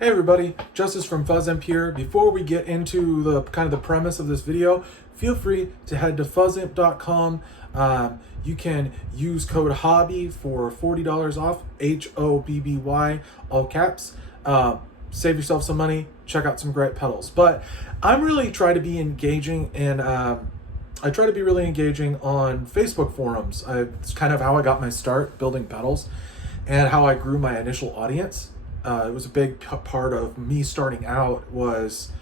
Hey everybody, Justice from Fuzz Imp here. Before we get into the premise of this video, feel free to head to fuzzimp.com. You can use code HOBBY for $40 off, HOBBY, all caps. Save yourself some money, check out some great pedals. But I'm really trying to be engaging and I try to be really engaging on Facebook forums. It's kind of how I got my start building pedals and how I grew my initial audience. It was a big part of me starting out was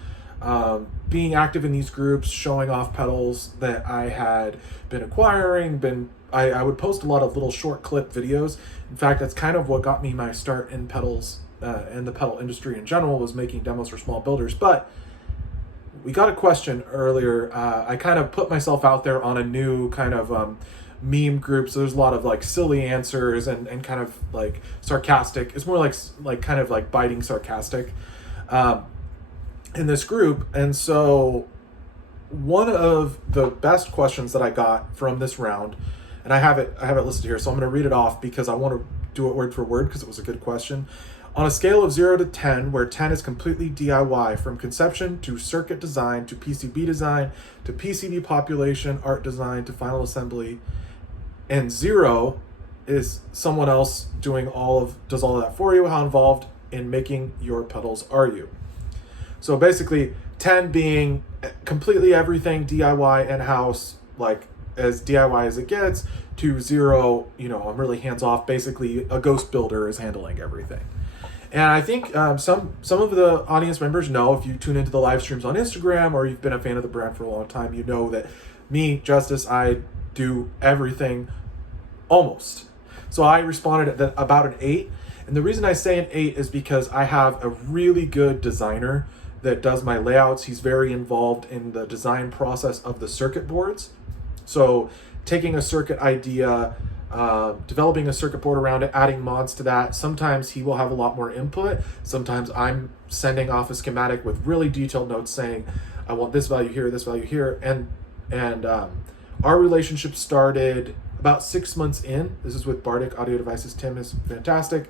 being active in these groups, showing off pedals that I had been acquiring. I would post a lot of little short clip videos. In fact, that's kind of what got me my start in pedals and the pedal industry in general, was making demos for small builders. But we got a question earlier. I kind of put myself out there on a new kind of meme group, so there's a lot of like silly answers and kind of like sarcastic. It's more like kind of like biting sarcastic in this group. And so one of the best questions that I got from this round, and I have it listed here, so I'm going to read it off because I want to do it word for word because it was a good question. On a scale of 0 to 10, where 10 is completely DIY, from conception to circuit design to PCB design to PCB population, art design to final assembly, and 0 is someone else does all of that for you, how involved in making your pedals are you? So basically 10 being completely everything DIY in-house, like as DIY as it gets, to 0, I'm really hands-off. Basically a ghost builder is handling everything. And I think some of the audience members know, if you tune into the live streams on Instagram or you've been a fan of the brand for a long time, you know that me, Justice, I do everything almost. So I responded at about an 8. And the reason I say an 8 is because I have a really good designer that does my layouts. He's very involved in the design process of the circuit boards. So taking a circuit idea, developing a circuit board around it, adding mods to that. Sometimes he will have a lot more input. Sometimes I'm sending off a schematic with really detailed notes saying, I want this value here, and our relationship started about 6 months in. This is with Bardic Audio Devices. Tim is fantastic.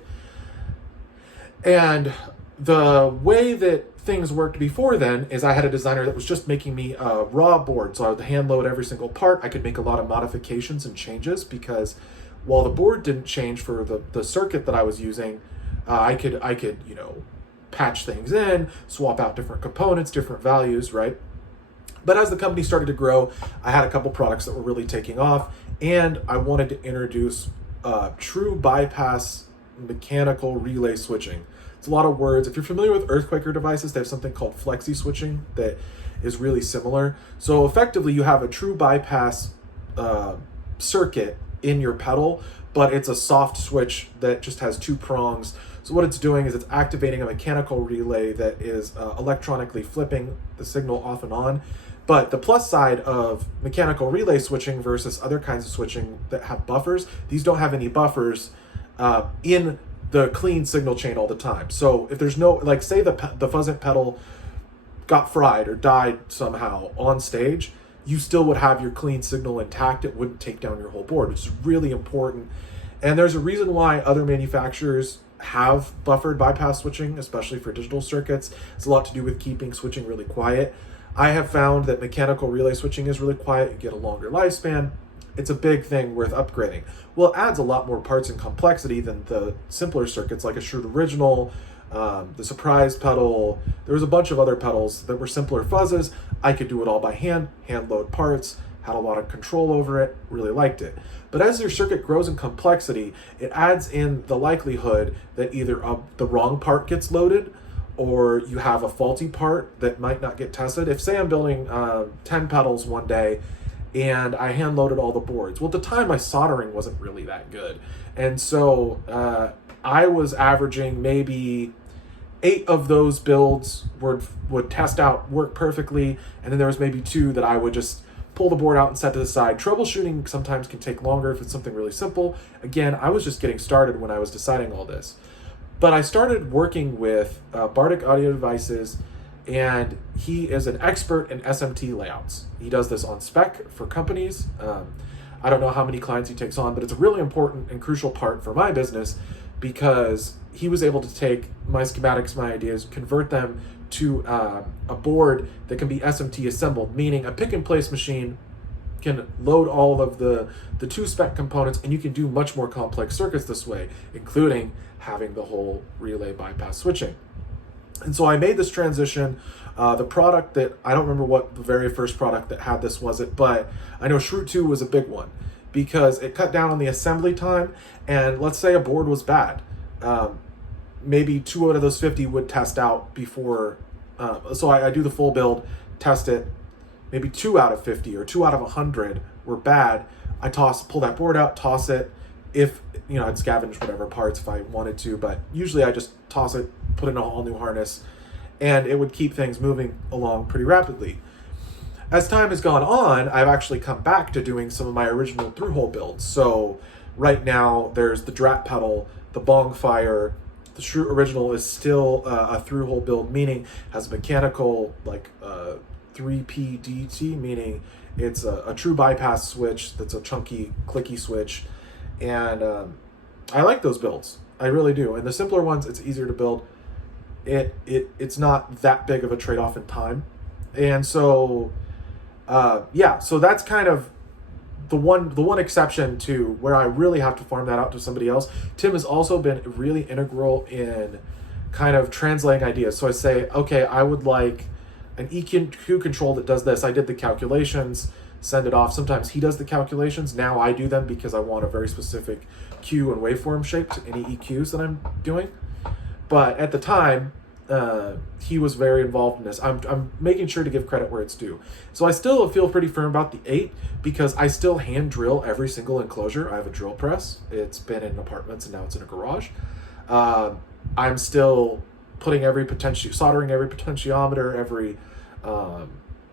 And the way that things worked before then is I had a designer that was just making me a raw board. So I would hand load every single part. I could make a lot of modifications and changes because while the board didn't change for the circuit that I was using, I could patch things in, swap out different components, different values, right? But as the company started to grow, I had a couple products that were really taking off, and I wanted to introduce true bypass mechanical relay switching. It's a lot of words. If you're familiar with Earthquaker devices, they have something called flexi switching that is really similar. So effectively, you have a true bypass circuit in your pedal, but it's a soft switch that just has 2 prongs. So what it's doing is it's activating a mechanical relay that is electronically flipping the signal off and on. But the plus side of mechanical relay switching versus other kinds of switching that have buffers, these don't have any buffers in the clean signal chain all the time. So if there's no, like say the Fuzz Imp pedal got fried or died somehow on stage, you still would have your clean signal intact. It wouldn't take down your whole board, which is really important. And there's a reason why other manufacturers have buffered bypass switching, especially for digital circuits. It's a lot to do with keeping switching really quiet. I have found that mechanical relay switching is really quiet. You get a longer lifespan. It's a big thing worth upgrading. Well, it adds a lot more parts and complexity than the simpler circuits like a Shrewd Original, the Surprise pedal. There was a bunch of other pedals that were simpler fuzzes. I could do it all by hand load parts, had a lot of control over it, really liked it. But as your circuit grows in complexity, it adds in the likelihood that either the wrong part gets loaded or you have a faulty part that might not get tested. If say I'm building 10 pedals one day and I hand loaded all the boards, well, at the time my soldering wasn't really that good. And so I was averaging maybe 8 of those builds would test out, work perfectly, and then there was maybe 2 that I would just pull the board out and set to the side. Troubleshooting sometimes can take longer if it's something really simple. Again, I was just getting started when I was deciding all this. But I started working with Bardic Audio Devices, and he is an expert in SMT layouts. He does this on spec for companies. I don't know how many clients he takes on, but it's a really important and crucial part for my business because he was able to take my schematics, my ideas, convert them to a board that can be SMT assembled, meaning a pick and place machine can load all of the two spec components, and you can do much more complex circuits this way, including having the whole relay bypass switching. And so I made this transition. The product that, I don't remember what the very first product that had this was it, but I know Shroot 2 was a big one because it cut down on the assembly time. And let's say a board was bad. Maybe 2 out of those 50 would test out before. So I do the full build, test it. Maybe 2 out of 50 or 2 out of 100 were bad. I pull that board out, toss it. If, I'd scavenge whatever parts if I wanted to, but usually I just toss it, put in a all new harness, and it would keep things moving along pretty rapidly. As time has gone on, I've actually come back to doing some of my original through-hole builds. So right now there's the Drat pedal, the Bongfire. The Shroot original is still a through-hole build, meaning has a mechanical 3PDT, meaning it's a true bypass switch that's a chunky, clicky switch. And I like those builds. I really do. And the simpler ones, it's easier to build. It's not that big of a trade-off in time. And so, so that's kind of the one exception to where I really have to farm that out to somebody else. Tim has also been really integral in kind of translating ideas. So I say, okay, I would like an EQ control that does this. I did the calculations, send it off. Sometimes he does the calculations. Now I do them because I want a very specific cue and waveform shape to any EQs that I'm doing. But at the time, he was very involved in this. I'm making sure to give credit where it's due. So I still feel pretty firm about the 8 because I still hand drill every single enclosure. I have a drill press. It's been in apartments and now it's in a garage. I'm still putting soldering every potentiometer,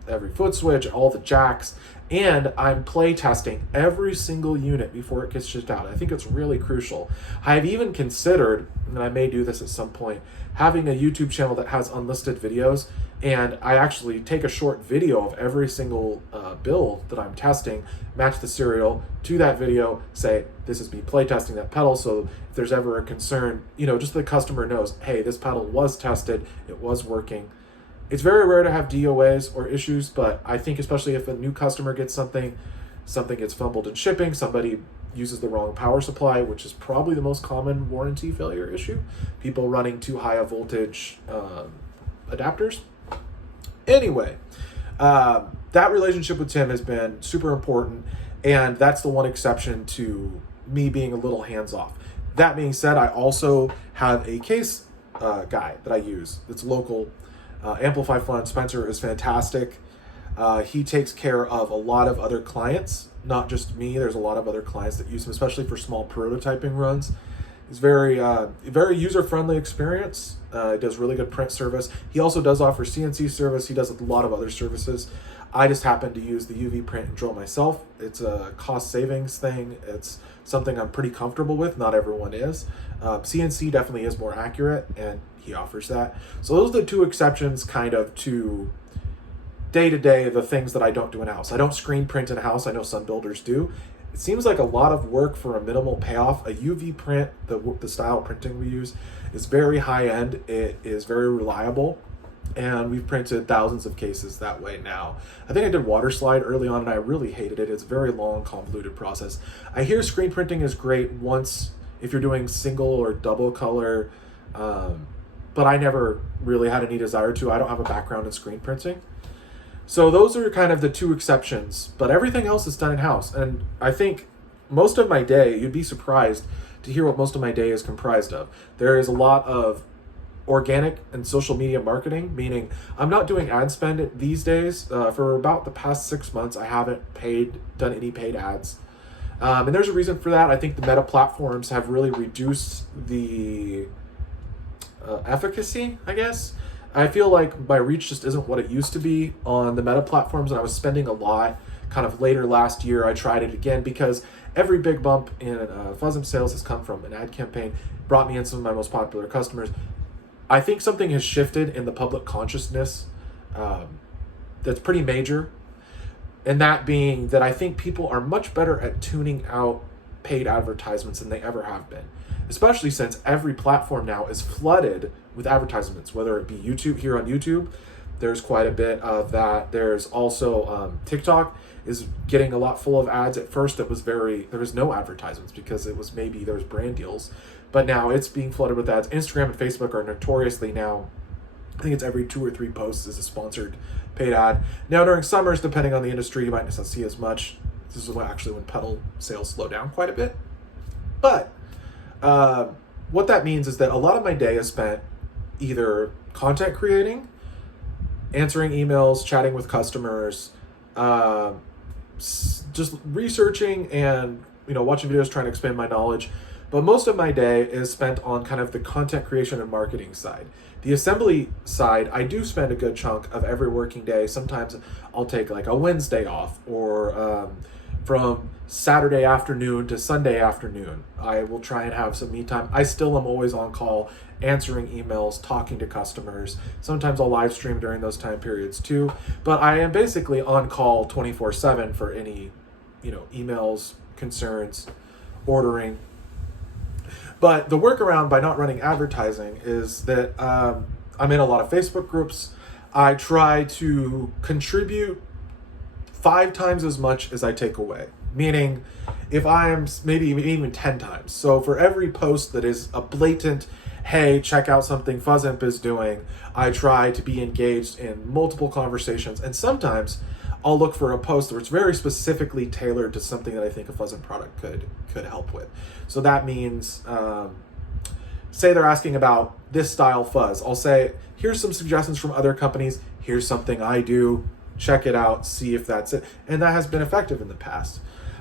every foot switch, all the jacks, and I'm play testing every single unit before it gets shipped out. I think it's really crucial. I've even considered, and I may do this at some point, having a YouTube channel that has unlisted videos, and I actually take a short video of every single build that I'm testing, match the serial to that video, say, this is me play testing that pedal, so if there's ever a concern, just the customer knows, hey, this pedal was tested, it was working. It's very rare to have DOAs or issues, but I think especially if a new customer gets something gets fumbled in shipping, somebody uses the wrong power supply, which is probably the most common warranty failure issue. People running too high a voltage adapters. Anyway, that relationship with Tim has been super important, and that's the one exception to me being a little hands-off. That being said, I also have a case guy that I use that's local. Amplify Fund. Spencer is fantastic. He takes care of a lot of other clients, not just me. There's a lot of other clients that use him, especially for small prototyping runs. It's very user-friendly experience. He does really good print service. He also does offer CNC service. He does a lot of other services. I just happen to use the UV print and drill myself. It's a cost savings thing. It's something I'm pretty comfortable with. Not everyone is. CNC definitely is more accurate, and he offers that. So those are the 2 exceptions kind of to day-to-day, the things that I don't do in-house. I don't screen print in-house. I know some builders do. It seems like a lot of work for a minimal payoff. A UV print, the style printing we use, is very high-end. It is very reliable, and we've printed thousands of cases that way now. I think I did water slide early on, and I really hated it. It's a very long, convoluted process. I hear screen printing is great if you're doing single or double color, but I never really had any desire to. I don't have a background in screen printing. So those are kind of the 2 exceptions, but everything else is done in-house. And I think most of my day, you'd be surprised to hear what most of my day is comprised of. There is a lot of organic and social media marketing, meaning I'm not doing ad spend these days. For about the past 6 months, I haven't done any paid ads. And there's a reason for that. I think the meta platforms have really reduced the efficacy, I guess. I feel like my reach just isn't what it used to be on the meta platforms, and I was spending a lot. Kind of later last year, I tried it again because every big bump in Fuzz Imp sales has come from an ad campaign, brought me in some of my most popular customers. I think something has shifted in the public consciousness that's pretty major, and that being that I think people are much better at tuning out paid advertisements than they ever have been. especially since every platform now is flooded with advertisements, whether it be YouTube. Here on YouTube, there's quite a bit of that. There's also TikTok is getting a lot full of ads. At first there was no advertisements because there was brand deals, but now it's being flooded with ads. Instagram and Facebook are notoriously now, I think it's every 2 or 3 posts is a sponsored paid ad. Now during summers, depending on the industry, you might not see as much. This is when pedal sales slow down quite a bit. But what that means is that a lot of my day is spent either content creating, answering emails, chatting with customers, just researching and watching videos, trying to expand my knowledge. But most of my day is spent on kind of the content creation and marketing side. The assembly side, I do spend a good chunk of every working day. Sometimes I'll take like a Wednesday off, or from Saturday afternoon to Sunday afternoon, I will try and have some me time. I still am always on call, answering emails, talking to customers. Sometimes I'll live stream during those time periods too. But I am basically on call 24/7 for any, emails, concerns, ordering. But the workaround by not running advertising is that I'm in a lot of Facebook groups. I try to contribute 5 times as much as I take away. Meaning, if I'm maybe even 10 times. So for every post that is a blatant, hey, check out something Fuzz Imp is doing, I try to be engaged in multiple conversations. And sometimes I'll look for a post where it's very specifically tailored to something that I think a Fuzz Imp product could help with. So that means, say they're asking about this style fuzz. I'll say, here's some suggestions from other companies. Here's something I do. Check it out, see if that's it. And that has been effective in the past.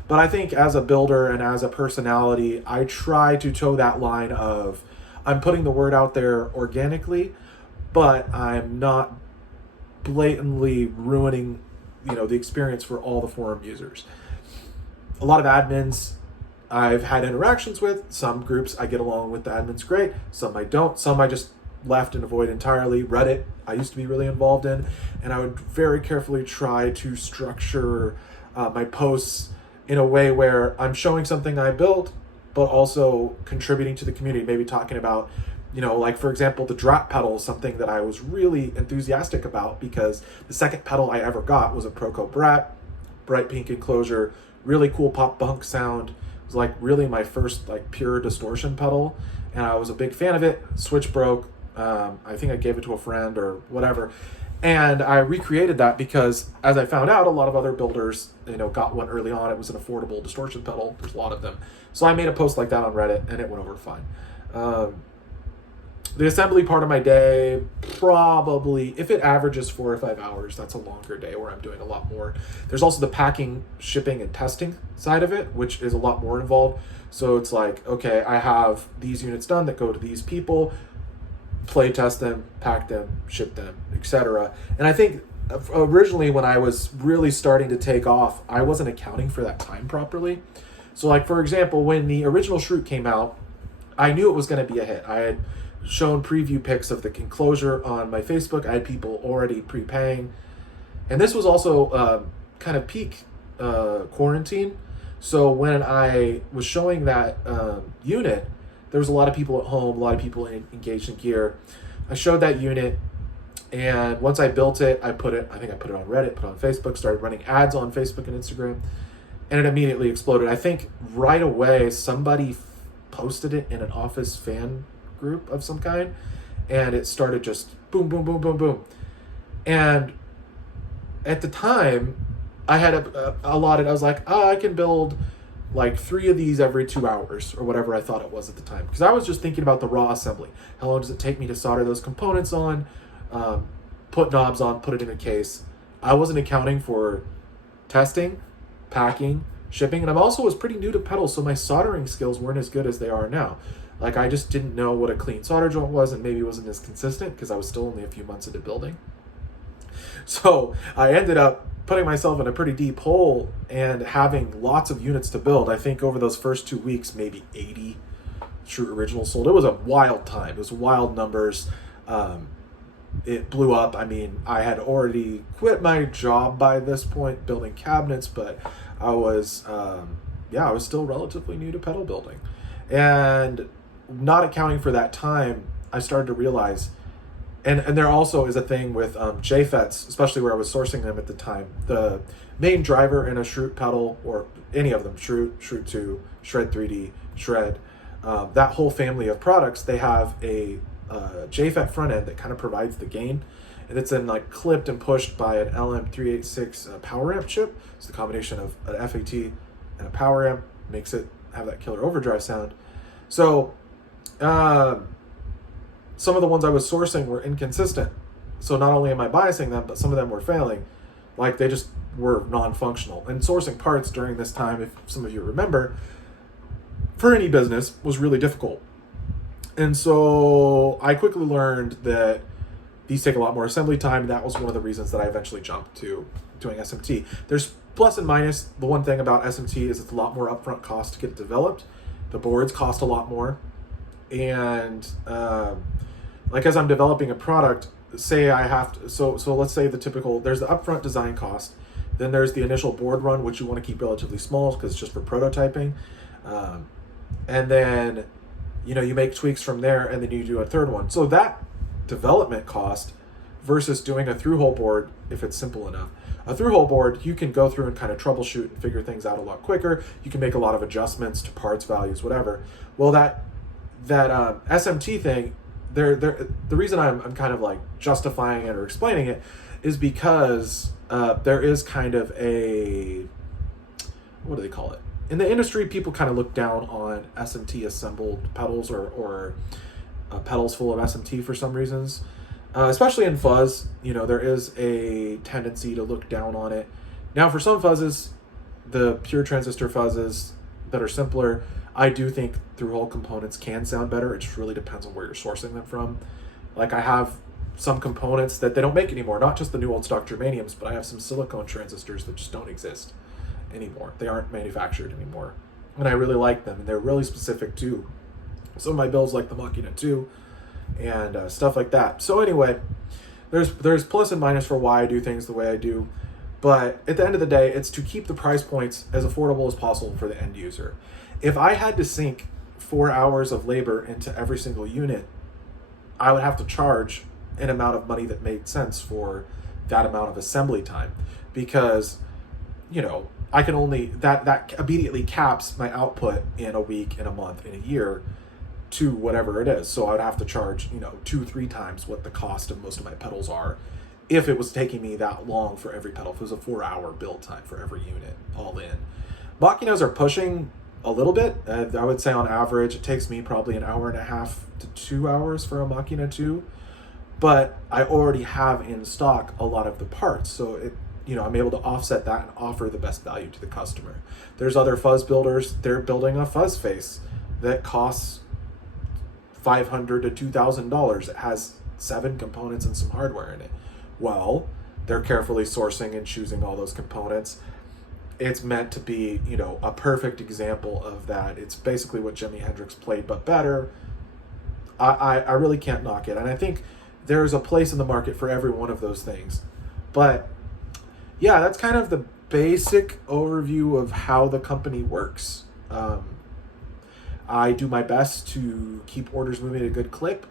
But I think as a builder and as a personality, I try to toe that line of, I'm putting the word out there organically, but I'm not blatantly ruining, the experience for all the forum users. A lot of admins I've had interactions with. Some groups I get along with the admins great, some I don't. Some I just left and avoid entirely. Reddit, I used to be really involved in, and I would very carefully try to structure my posts in a way where I'm showing something I built, but also contributing to the community, maybe talking about, like for example, the drop pedal is something that I was really enthusiastic about because the second pedal I ever got was a Proco Brat, bright pink enclosure, really cool pop punk sound. It was like really my first like pure distortion pedal, and I was a big fan of it. Switch broke. I think I gave it to a friend or whatever. And I recreated that because, as I found out, a lot of other builders, got one early on. It was an affordable distortion pedal. There's a lot of them. So I made a post like that on Reddit, and it went over fine. The assembly part of my day, probably, if it averages 4 or 5 hours, that's a longer day where I'm doing a lot more. There's also the packing, shipping, and testing side of it, which is a lot more involved. So it's like, okay, I have these units done that go to these people, play test them, pack them, ship them, etc. And I think originally when I was really starting to take off, I wasn't accounting for that time properly. So like, for example, when the original Shroot came out, I knew it was going to be a hit. I had shown preview pics of the enclosure on my Facebook. I had people already prepaying. And this was also kind of peak quarantine. So when I was showing that unit, there was a lot of people at home, a lot of people engaged in gear. I showed that unit, and once I built it, I put it on Reddit, put it on Facebook, started running ads on Facebook and Instagram, and it immediately exploded. I think right away somebody posted it in an Office fan group of some kind, and it started just boom, boom, boom, boom, boom. And at the time, I had allotted, I was like, I can build like 3 of these every 2 hours or whatever I thought it was at the time. Because I was just thinking about the raw assembly. How long does it take me to solder those components on, put knobs on, put it in a case. I wasn't accounting for testing, packing, shipping, and I also was pretty new to pedals, so my soldering skills weren't as good as they are now. Like, I just didn't know what a clean solder joint was, and maybe it wasn't as consistent because I was still only a few months into building. So I ended up putting myself in a pretty deep hole and having lots of units to build. I think over those first 2 weeks, maybe 80 Shroot Originals sold. It was a wild time. It was wild numbers. It blew up. I mean, I had already quit my job by this point building cabinets, but I was still relatively new to pedal building. And not accounting for that time, I started to realize, and there also is a thing with JFETs, especially where I was sourcing them at the time. The main driver in a Shroot pedal, or any of them, Shroot, Shroot 2, Shred 3D, Shred, that whole family of products, they have a JFET front end that kind of provides the gain, and it's then like clipped and pushed by an LM386 power amp chip. So the combination of an FAT and a power amp makes it have that killer overdrive sound. So some of the ones I was sourcing were inconsistent. So not only am I biasing them, but some of them were failing. Like they just were non-functional. And sourcing parts during this time, if some of you remember, for any business was really difficult. And so I quickly learned that these take a lot more assembly time. And that was one of the reasons that I eventually jumped to doing SMT. There's plus and minus. The one thing about SMT is it's a lot more upfront cost to get it developed. The boards cost a lot more. And like as I'm developing a product, say I have to, so let's say the typical, there's the upfront design cost. Then there's the initial board run, which you want to keep relatively small because it's just for prototyping. And then, you know, you make tweaks from there and then you do a third one. So that development cost versus doing a through-hole board, if it's simple enough. A through-hole board, you can go through and kind of troubleshoot and figure things out a lot quicker. You can make a lot of adjustments to parts values, whatever. Well, that SMT thing, the reason I'm kind of like justifying it or explaining it is because there is kind of a, what do they call it? In the industry, people kind of look down on SMT assembled pedals or pedals full of SMT for some reasons. Especially in fuzz, you know, there is a tendency to look down on it. Now, for some fuzzes, the pure transistor fuzzes that are simpler, I do think through-hole components can sound better. It just really depends on where you're sourcing them from. Like I have some components that they don't make anymore, not just the new old stock germaniums, but I have some silicone transistors that just don't exist anymore. They aren't manufactured anymore. And I really like them, and they're really specific too. Some of my builds like the Machina 2 and stuff like that. So anyway, there's plus and minus for why I do things the way I do. But at the end of the day, it's to keep the price points as affordable as possible for the end user. If I had to sink 4 hours of labor into every single unit, I would have to charge an amount of money that made sense for that amount of assembly time, because, you know, I can only, that immediately caps my output in a week, in a month, in a year to whatever it is. So I would have to charge, you know, 2-3 times what the cost of most of my pedals are if it was taking me that long for every pedal. If it was a 4-hour build time for every unit all in. Machinas are pushing a little bit. I would say on average, it takes me probably 1.5 hours to 2 hours for a Machina 2, but I already have in stock a lot of the parts. So it, you know, I'm able to offset that and offer the best value to the customer. There's other fuzz builders, they're building a fuzz face that costs $500 to $2,000. It has 7 components and some hardware in it. Well, they're carefully sourcing and choosing all those components. It's meant to be, you know, a perfect example of that. It's basically what Jimi Hendrix played, but better. I really can't knock it. And I think there's a place in the market for every one of those things. But yeah, that's kind of the basic overview of how the company works. I do my best to keep orders moving at a good clip.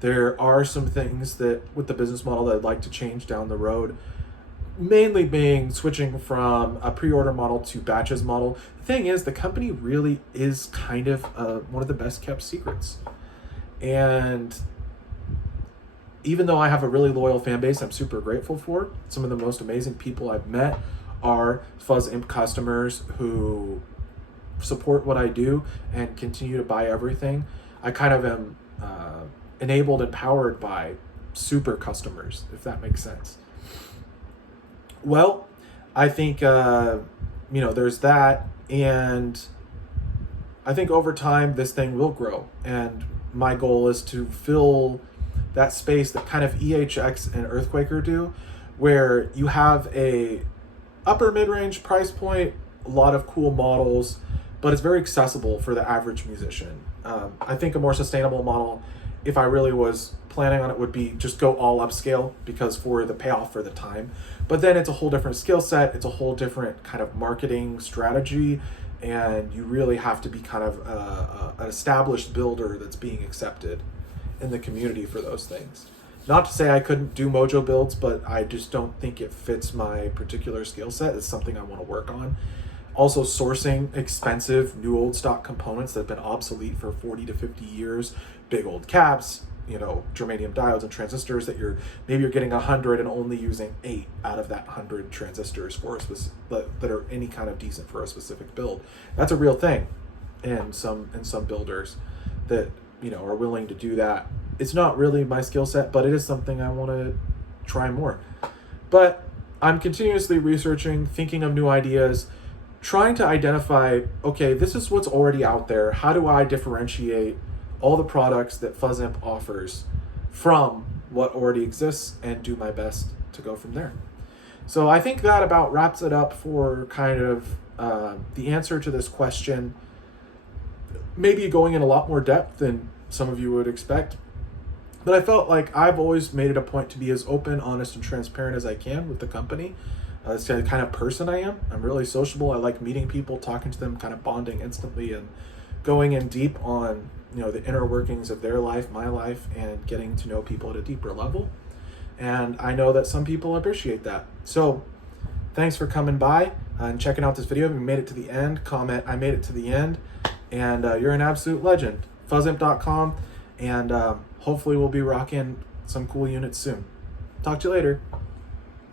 There are some things that with the business model that I'd like to change down the road, mainly being switching from a pre-order model to batches model. The thing is, the company really is kind of one of the best kept secrets. And even though I have a really loyal fan base I'm super grateful for, some of the most amazing people I've met are Fuzz Imp customers who support what I do and continue to buy everything. I kind of am enabled and powered by super customers, if that makes sense. Well, I think, you know, there's that. And I think over time, this thing will grow. And my goal is to fill that space that kind of EHX and Earthquaker do, where you have a upper mid-range price point, a lot of cool models, but it's very accessible for the average musician. I think a more sustainable model, if I really was planning on it, would be just go all upscale, because for the payoff for the time. But then it's a whole different skill set. It's a whole different kind of marketing strategy and you really have to be kind of an established builder that's being accepted in the community for those things. Not to say I couldn't do Mojo builds, but I just don't think it fits my particular skill set. It's something I want to work on. Also, sourcing expensive new old stock components that have been obsolete for 40 to 50 years, big old caps, you know, germanium diodes and transistors that maybe you're getting 100 and only using 8 out of that 100 transistors for that are any kind of decent for a specific build. That's a real thing in some builders that, you know, are willing to do that. It's not really my skill set, but it is something I want to try more. But I'm continuously researching, thinking of new ideas, trying to identify, okay, this is what's already out there. How do I differentiate all the products that Fuzz Imp offers from what already exists and do my best to go from there? So I think that about wraps it up for kind of the answer to this question. Maybe going in a lot more depth than some of you would expect. But I felt like I've always made it a point to be as open, honest, and transparent as I can with the company. That's the kind of person I am. I'm really sociable. I like meeting people, talking to them, kind of bonding instantly, and going in deep on, you know, the inner workings of their life, my life, and getting to know people at a deeper level. And I know that some people appreciate that. So thanks for coming by and checking out this video. If you made it to the end, comment, I made it to the end. And you're an absolute legend. Fuzzimp.com. And hopefully we'll be rocking some cool units soon. Talk to you later.